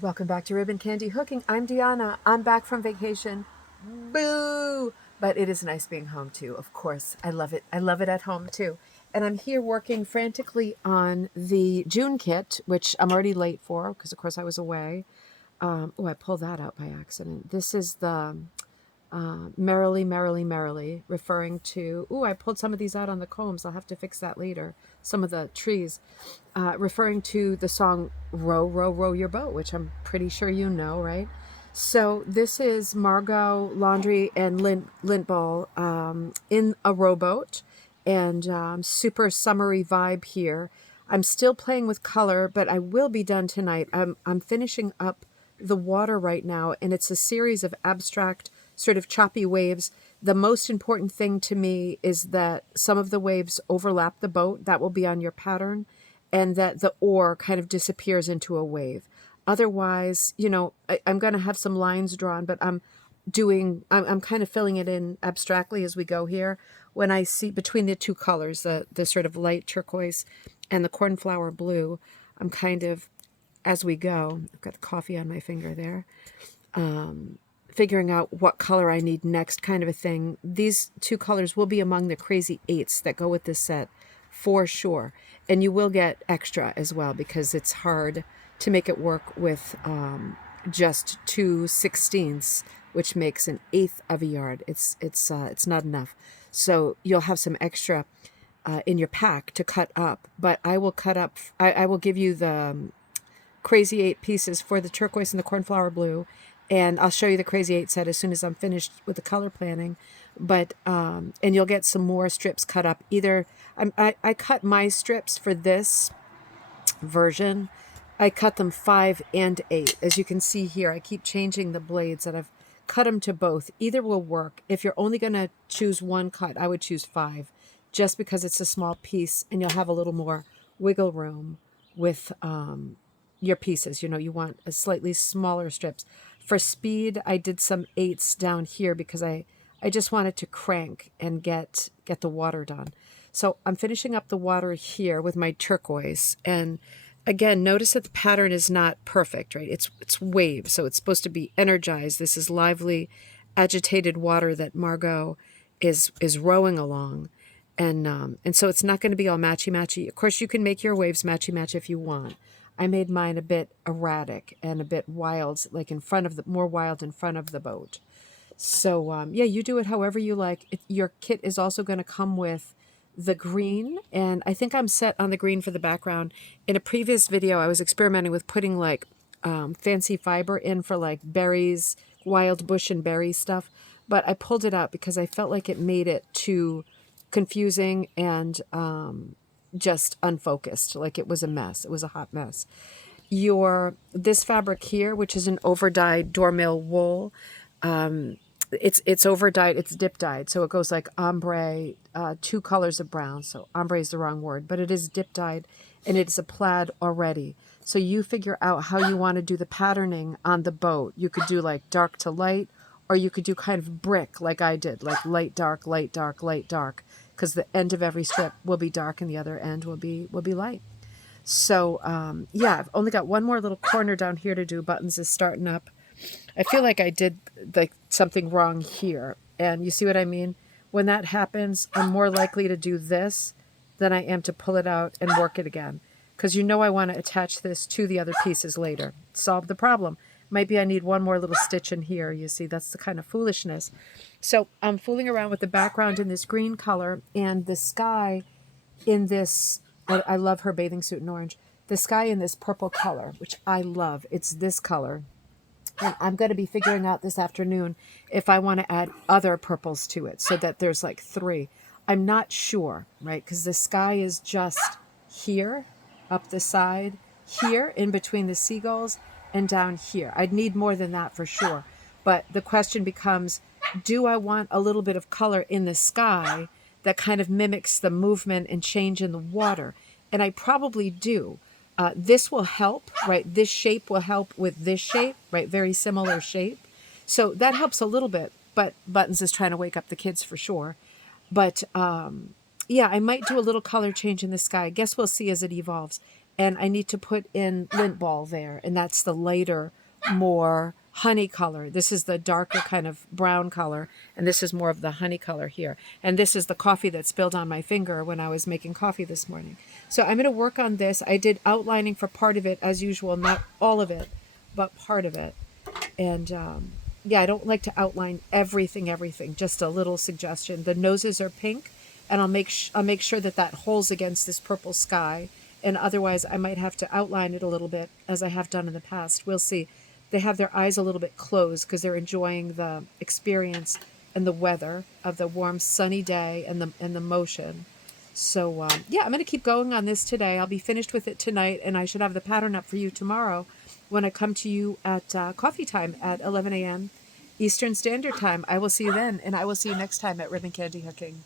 Welcome back to Ribbon Candy Hooking. I'm Deanna. I'm back from vacation. Boo! But it is nice being home too, of course. I love it. I love it at home too. And I'm here working frantically on the June kit, which I'm already late for because, of course, I was away. Oh, I pulled that out by accident. This is the Merrily, Merrily, Merrily, referring to, ooh, I pulled some of these out on the combs. I'll have to fix that later. Some of the trees, referring to the song Row, Row, Row Your Boat, which I'm pretty sure you know, right? So this is Margot Laundry and Lint Ball in a rowboat, and super summery vibe here. I'm still playing with color, but I will be done tonight. I'm finishing up the water right now, and it's a series of abstract, sort of choppy waves. The most important thing to me is that some of the waves overlap the boat. That will be on your pattern, and that the oar kind of disappears into a wave. Otherwise, I'm going to have some lines drawn, but I'm kind of filling it in abstractly as we go here. When I see between the two colors, the sort of light turquoise and the cornflower blue, I'm kind of, as we go, I've got the coffee on my finger there, figuring out what color I need next, kind of a thing. These two colors will be among the crazy eights that go with this set for sure. And you will get extra as well because it's hard to make it work with just 2/16, which makes an eighth of a yard. It's not enough. So you'll have some extra in your pack to cut up, but I will cut up. I will give you the crazy eight pieces for the turquoise and the cornflower blue, and I'll show you the crazy eight set as soon as I'm finished with the color planning. But and you'll get some more strips cut up. Either I cut my strips for this version. I cut them 5 and 8. As you can see here, I keep changing the blades that I've cut them to both. Either will work. If you're only going to choose one cut, I would choose 5, just because it's a small piece and you'll have a little more wiggle room with your pieces. You want a slightly smaller strips. For speed, I did some 8s down here because I just wanted to crank and get the water done. So I'm finishing up the water here with my turquoise. And again, notice that the pattern is not perfect, right? It's waves, so it's supposed to be energized. This is lively, agitated water that Margot is rowing along. And so it's not going to be all matchy-matchy. Of course, you can make your waves matchy-match if you want. I made mine a bit erratic and a bit wild, like more wild in front of the boat. So, yeah, you do it however you like. Your kit is also going to come with the green, and I think I'm set on the green for the background. In a previous video, I was experimenting with putting like fancy fiber in for like berries, wild bush and berry stuff, but I pulled it out because I felt like it made it too confusing and just unfocused. Like it was a mess. It was a hot mess. This fabric here, which is an over dyed Dormill wool, it's over dyed, it's dip dyed, so it goes like ombre, 2 colors of brown. So ombre is the wrong word, but it is dip dyed, and it's a plaid already. So you figure out how you want to do the patterning on the boat. You could do like dark to light, or you could do kind of brick like I did, like light dark, light dark, light dark, because the end of every strip will be dark and the other end will be light. So yeah, I've only got one more little corner down here to do. Buttons is starting up. I feel like I did like something wrong here. And you see what I mean? When that happens, I'm more likely to do this than I am to pull it out and work it again. Because I want to attach this to the other pieces later. Solve the problem. Maybe I need one more little stitch in here. You see, that's the kind of foolishness. So I'm fooling around with the background in this green color and the sky in this. I love her bathing suit in orange. The sky in this purple color, which I love. It's this color. And I'm going to be figuring out this afternoon if I want to add other purples to it so that there's like 3. I'm not sure, right? Because the sky is just here, up the side, here, in between the seagulls, and down here. I'd need more than that for sure. But the question becomes, do I want a little bit of color in the sky that kind of mimics the movement and change in the water? And I probably do. This will help, right? This shape will help with this shape, right? Very similar shape. So that helps a little bit, but Buttons is trying to wake up the kids for sure. But yeah, I might do a little color change in the sky. I guess we'll see as it evolves. and I need to put in lint ball there, and that's the lighter, more honey color. This is the darker kind of brown color, and this is more of the honey color here. And this is the coffee that spilled on my finger when I was making coffee this morning. So I'm going to work on this. I did outlining for part of it as usual, not all of it, but part of it. And yeah, I don't like to outline everything, just a little suggestion. The noses are pink, and I'll make sure that that holds against this purple sky. And otherwise, I might have to outline it a little bit, as I have done in the past. We'll see. They have their eyes a little bit closed because they're enjoying the experience and the weather of the warm, sunny day and the motion. So yeah, I'm going to keep going on this today. I'll be finished with it tonight, and I should have the pattern up for you tomorrow when I come to you at coffee time at 11 a.m. Eastern Standard Time. I will see you then, and I will see you next time at Ribbon Candy Hooking.